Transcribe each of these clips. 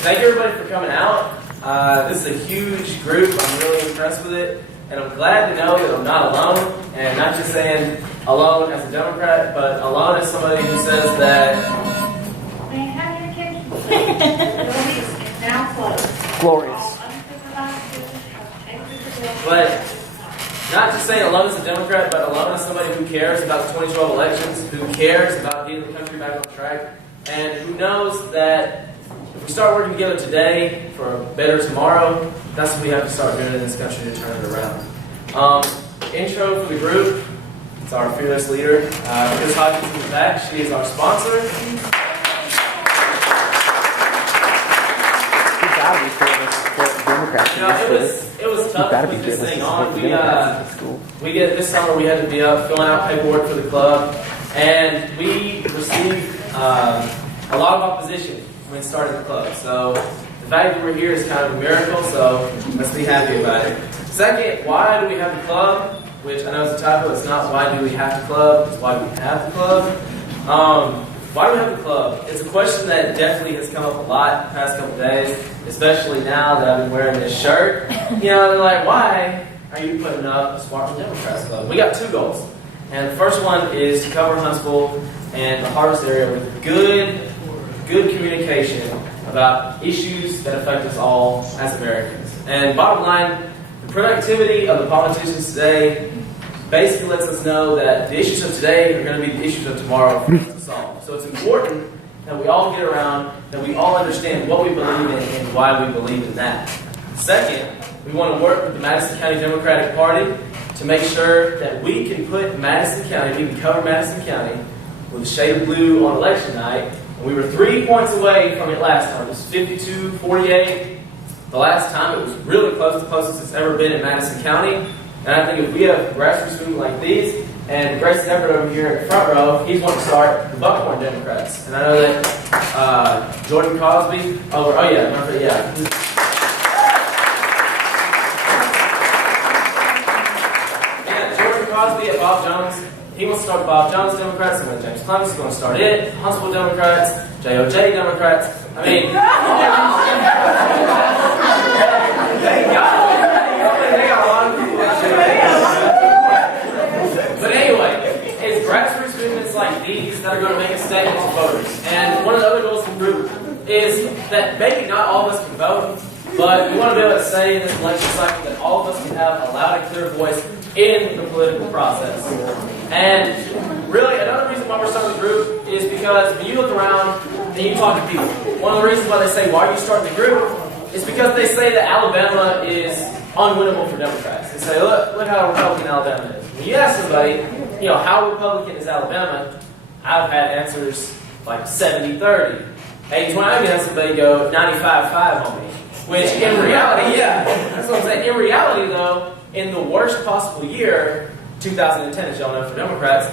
Thank you everybody for coming out. This is a huge group. I'm really impressed with it. And I'm glad to know that I'm not alone. And not just saying alone as a Democrat, but alone as somebody who says that... May I have your attention, please? The building is now closed. Glorious. All unsupervised visitors have exited the building. But not just saying alone as a Democrat, but alone as somebody who cares about the 2012 elections, who cares about getting the country back on track, and who knows that if we start working together today for a better tomorrow, that's what we have to start doing in this country to turn it around. Intro for the group. It's our fearless leader, Ms. Hodgins in the back. She is our sponsor. It was tough to put this thing on. This summer we had to be up filling out paperwork for the club, and we received a lot of opposition when starting the club. So the fact that we're here is kind of a miracle, so let's be happy about it. Second, why do we have the club? Which I know is a typo. It's not why do we have the club, it's why do we have the club. Why do we have the club? It's a question that definitely has come up a lot the past couple days, especially now that I've been wearing this shirt. You know, they're like, why are you putting up a Sparkman Democrats club? We got two goals. And the first one is to cover Huntsville and the Harvest area with good communication about issues that affect us all as Americans. And bottom line, the productivity of the politicians today basically lets us know that the issues of today are going to be the issues of tomorrow for us to solve. So it's important that we all get around, that we all understand what we believe in and why we believe in that. Second, we want to work with the Madison County Democratic Party to make sure that we can put Madison County, we can cover Madison County with a shade of blue on election night. And we were 3 points away from it last time. It was 52-48. The last time it was really close, the closest it's ever been in Madison County. And I think if we have grassroots movement like these, and Grace Everett over here in the front row, he's wanting to start the Buckhorn Democrats. And I know that Jordan Cosby, Jordan Cosby at Bob Jones, he wants to start Bob Jones Democrats, and then James Clemens is going to start it, Huntsville Democrats, JOJ Democrats. I mean, they got a lot of people out there. But anyway, it's grassroots movements like these that are going to make a statement to voters. And one of the other goals of the group is that maybe not all of us can vote, but we want to be able to say in this election cycle that all of us can have a loud and clear voice in the political process. And really, another reason why we're starting the group is because when you look around and you talk to people, one of the reasons why they say, why are you starting the group, is because they say that Alabama is unwinnable for Democrats. They say, look how Republican Alabama is. When you ask somebody, how Republican is Alabama, I've had answers like 70-30. 80-20, I've had somebody go 95-5 on me. Which in reality, that's what I'm saying. In reality, though, in the worst possible year, 2010, as y'all know for Democrats,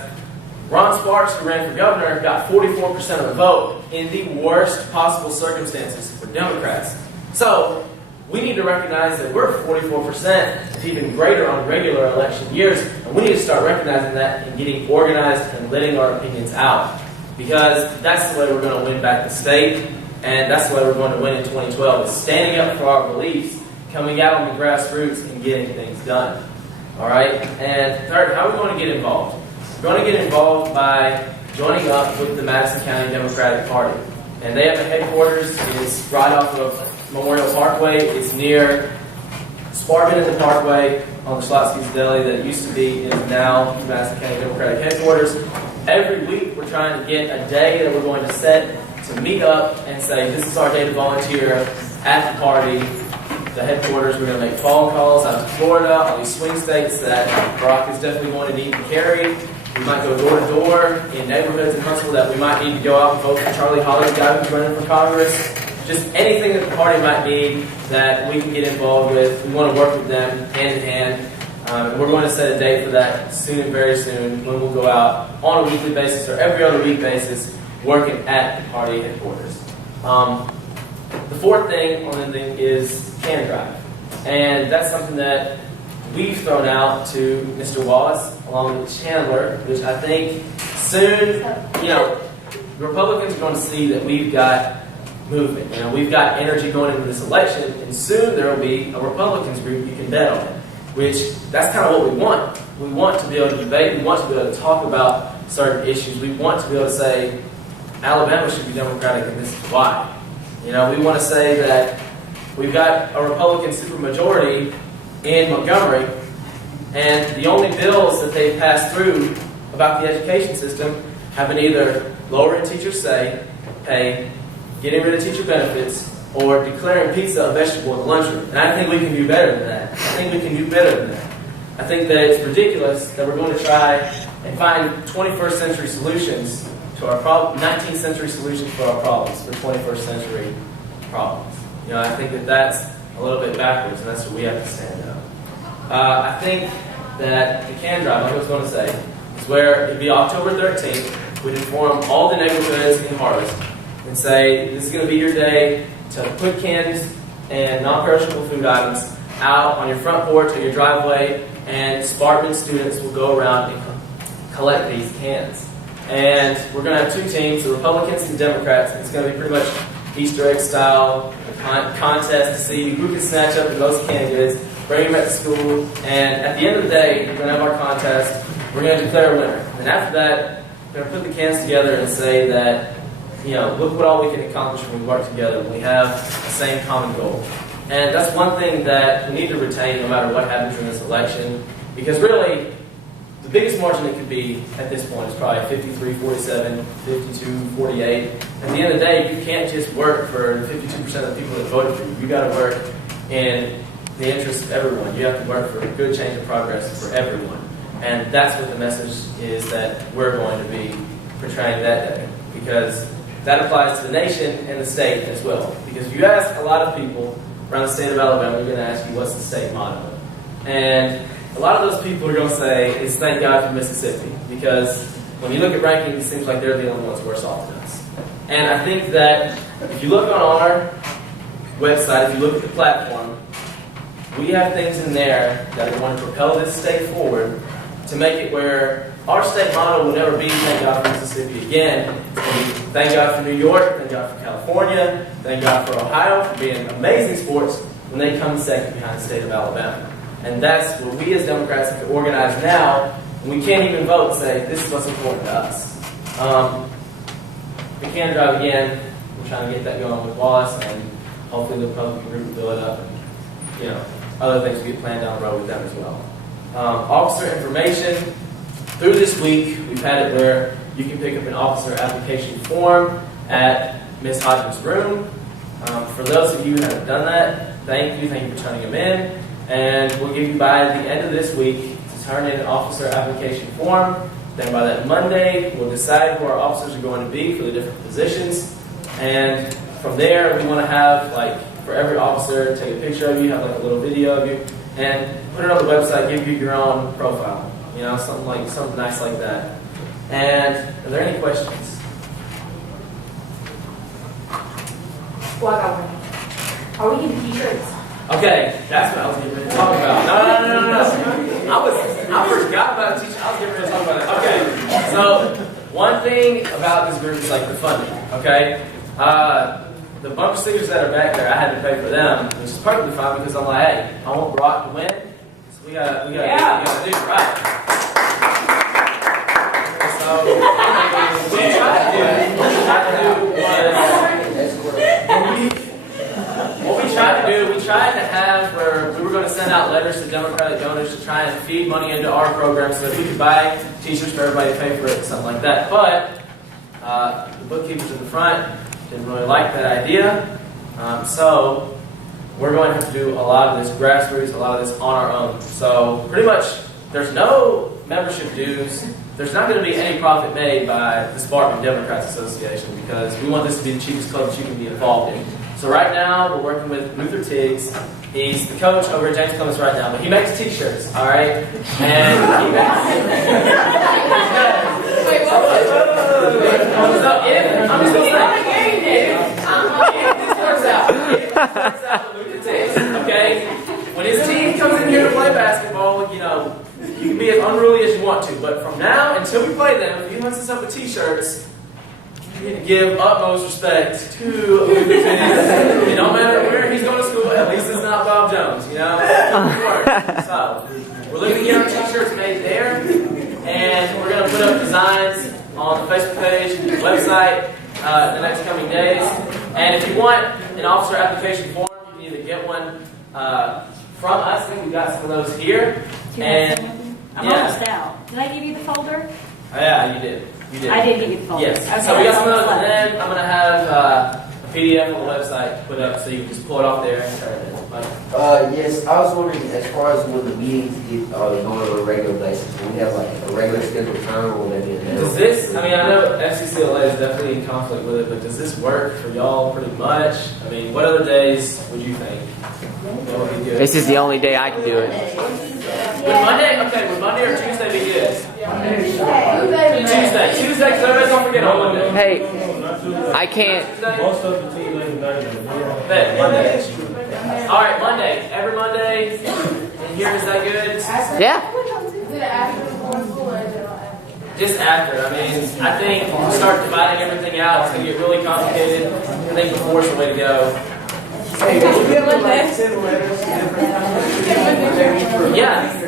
Ron Sparks, who ran for governor, got 44% of the vote in the worst possible circumstances for Democrats. So we need to recognize that we're 44%, if even greater on regular election years, and we need to start recognizing that and getting organized and letting our opinions out. Because that's the way we're going to win back the state, and that's the way we're going to win in 2012, is standing up for our beliefs, coming out on the grassroots, and getting things done. All right? And third, how are we going to get involved? We're going to get involved by joining up with the Madison County Democratic Party. And they have a headquarters. It's right off of Memorial Parkway. It's near Sparkman in the Parkway on the Schlotzsky's Deli that used to be is now the Madison County Democratic headquarters. Every week we're trying to get a day that we're going to set to meet up and say, this is our day to volunteer at the party, the headquarters. We're going to make phone calls out to Florida, all these swing states that Brock is definitely going to need to carry. We might go door to door in neighborhoods in Huntsville that we might need to go out and vote for Charlie Holly's guy who's running for Congress. Just anything that the party might need that we can get involved with. We want to work with them hand in hand. We're going to set a date for that soon, very soon, when we'll go out on a weekly basis or every other week basis working at the party headquarters. The fourth thing on the thing is can drive. And that's something that we've thrown out to Mr. Wallace along with Chandler, which I think soon, Republicans are going to see that we've got movement. You know, we've got energy going into this election, and soon there will be a Republicans group you can bet on it. Which, that's kind of what we want. We want to be able to debate. We want to be able to talk about certain issues. We want to be able to say, Alabama should be Democratic, and this is why. You know, we want to say that we've got a Republican supermajority in Montgomery, and the only bills that they've passed through about the education system have been either lowering teachers' pay, getting rid of teacher benefits, or declaring pizza a vegetable in the lunchroom. And I think we can do better than that. I think we can do better than that. I think that it's ridiculous that we're going to try and find 21st century solutions to our 19th century solutions for our problems, for 21st century problems. You know, I think that that's a little bit backwards, and that's what we have to stand up. I think that the can drive, like I was going to say, is where it'd be October 13th. We'd inform all the neighborhoods in Harvest and say, this is going to be your day to put cans and non-perishable food items out on your front porch or your driveway, and Sparkman students will go around and collect these cans. And we're going to have two teams, the Republicans and the Democrats. It's going to be pretty much Easter egg style contest to see who can snatch up the most canned goods, bring them back to school, and at the end of the day, we're going to have our contest. We're going to declare a winner. And after that, we're going to put the cans together and say that, you know, look what all we can accomplish when we work together, when we have the same common goal. And that's one thing that we need to retain no matter what happens in this election, because really, the biggest margin it could be at this point is probably 53-47, 52-48. At the end of the day, you can't just work for the 52% of the people that voted for you. You got to work in the interest of everyone. You have to work for good change and progress for everyone. And that's what the message is that we're going to be portraying that day, because that applies to the nation and the state as well. Because if you ask a lot of people around the state of Alabama, they're going to ask you, what's the state motto? And a lot of those people are going to say, it's thank God for Mississippi. Because when you look at rankings, it seems like they're the only ones worse off than us. And I think that if you look on our website, if you look at the platform, we have things in there that are going to propel this state forward to make it where our state motto will never be thank God for Mississippi again. It's going to be thank God for New York, thank God for California, thank God for Ohio for being amazing sports when they come second behind the state of Alabama. And that's what we as Democrats have to organize now. We can't even vote and say, this is what's important to us. We can drive again. We're trying to get that going with Wallace, and hopefully the Republican group will build it up. And, you know, other things will get planned down the road with them as well. Officer information. Through this week, we've had it where you can pick up an officer application form at Ms. Hodgins' room. For those of you who haven't done that, thank you for turning them in. And we'll give you by the end of this week to turn in an officer application form. Then by that Monday, we'll decide who our officers are going to be for the different positions. And from there, we want to have, like, for every officer, take a picture of you, have like a little video of you, and put it on the website, give you your own profile. You know, something nice like that. And are there any questions? What are we getting t-shirts? Okay, that's what I was getting ready to talk about. No. I forgot about teaching. I was getting ready to talk about that. Okay, so one thing about this group is like the funding. Okay, the bumper stickers that are back there, I had to pay for them, which is perfectly fine because I'm like, hey, I want Brock to win, so we gotta do it right. So what we tried to do, we tried to have where we were going to send out letters to Democratic donors to try and feed money into our program so that we could buy t-shirts for everybody to pay for it, something like that. But the bookkeepers in the front didn't really like that idea. So we're going to have to do a lot of this grassroots, a lot of this on our own. So pretty much there's no membership dues. There's not going to be any profit made by the Sparkman Democrats Association because we want this to be the cheapest club that you can be involved in. So right now, we're working with Luther Tiggs. He's the coach over at James Clemens right now, but he makes t-shirts, all right? And he makes... Wait, so I'm just going to say, if this works out with Luther Tiggs, okay? When his team comes in here to play basketball, you know, you can be as unruly as you want to, but from now until we play them, if he hooks us up with t-shirts, give utmost respect to Lieutenant. It don't matter where he's going to school, at least it's not Bob Jones, you know? So, we're looking to get our t-shirts made there, and we're going to put up designs on the Facebook page and the website the next coming days. And if you want an officer application form, you can either get one from us. I think we've got some of those here. And I'm almost out. Did I give you the folder? Yeah, you did. You did. I did give you the folder. Yes. Okay, So we got that's some of those, on and the then I'm going to have a PDF on the website put up so you can just pull it off there and turn it in. Yes, I was wondering, as far as when the meetings get going on a regular basis, when we have like a regular scheduled time, or will that be announced? Does this, I mean, I know FCCLA is definitely in conflict with it, but does this work for y'all pretty much? I mean, what other days would you think? What would be good? This is the only day I can do it. Would Monday, okay, would Monday or Tuesday be good? Tuesday, because everybody don't forget on Monday. Hey, I can't. Most of the Tuesdays and Bet, Monday. All right, Monday. Every Monday. And here, is that good? Yeah. Just after. I mean, I think if we start dividing everything out, it's going to get really complicated. I think before is the way to go. Yeah.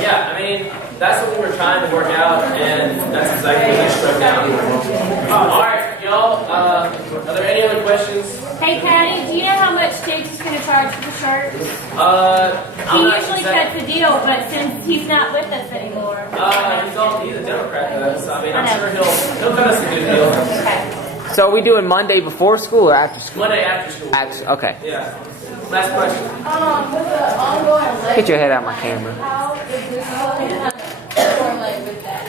Yeah, I mean, that's what we were trying to work out, and that's exactly what we struck down. All right, y'all, are there any other questions? Hey, Patty, do you know how much Jake's is going to charge for the shirt? I'm He not usually exact- cuts a deal, but since he's not with us anymore. he's a Democrat, though, so I mean, I'm sure he'll cut us a good deal. Okay. So are we doing Monday before school or after school? Monday after school. Okay. Yeah. Last question. With the ongoing election, Get your head out of my camera. how is this correlate with that?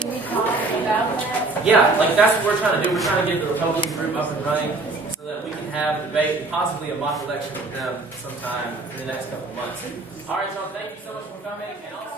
Can we talk about that? Yeah, like that's what we're trying to do. We're trying to get the Republican group up and running so that we can have a debate and possibly a mock election with them sometime in the next couple of months. All right, John, thank you so much for coming. And also